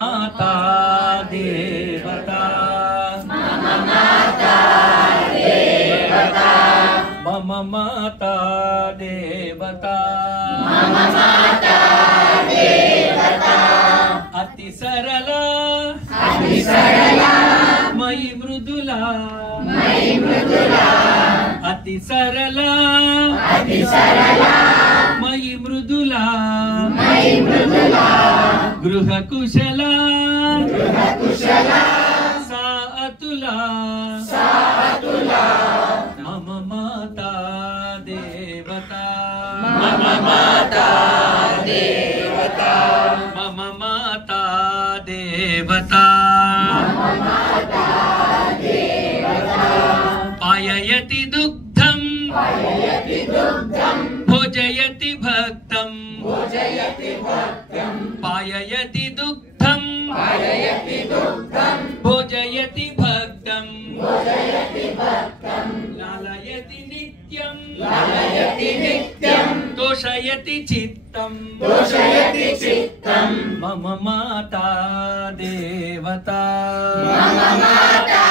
माता देवता मम माता देवता मम माता देवता मम माता देवता अति सरला मयि मृदुला अति सरला मयि मृदुला गृह कुशला सा अतुला मम माता देवता मम माता देवता मम माता देवता पाययति दुग्धं भोजयति भक्तं पाययति दुग्धं भोजयति भक्तं लालयति नित्यं तोषयति चित्तं मम माता देवता मम माता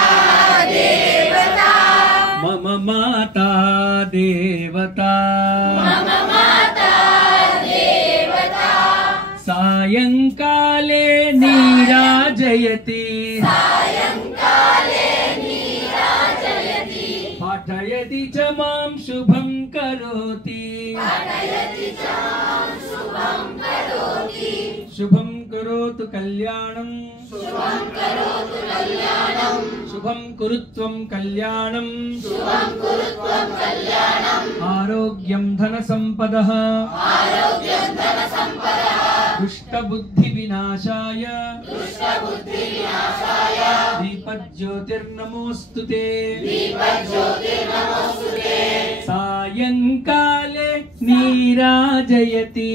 देवता मम माता देवता मम माता देवता सायंकाले नीराजयति पाठयति च मां शुभं करोति शुभं करोतु कल्याणं शुभं कुरुत्वं कल्याणं आरोग्यं धनसम्पदः दुष्टबुद्धिविनाशाय दीपज्योतिर्नमोऽस्तुते सायंकाले नीराजयति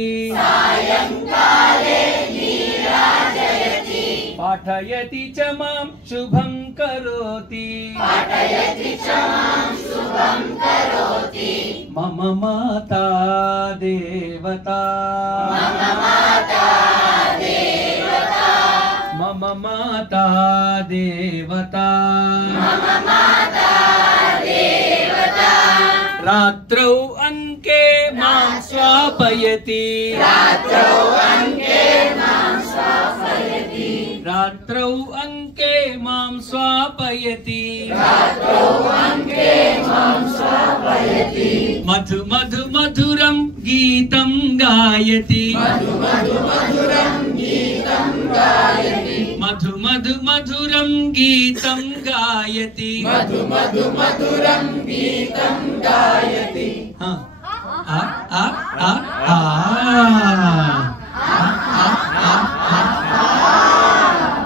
पाठयति च मां शुभं करोति मम माता देवता मम माता देवता रात्रौ अंके मां स्वापयति रात्रौ अंके मां स्वापयति मधु मधु मधुरं गीतं गायति मधु मधु मधुरं गीतं गायति हाँ आ आ आ आ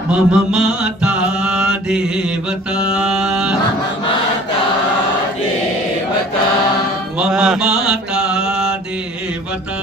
मम माता देवता मम माता देवता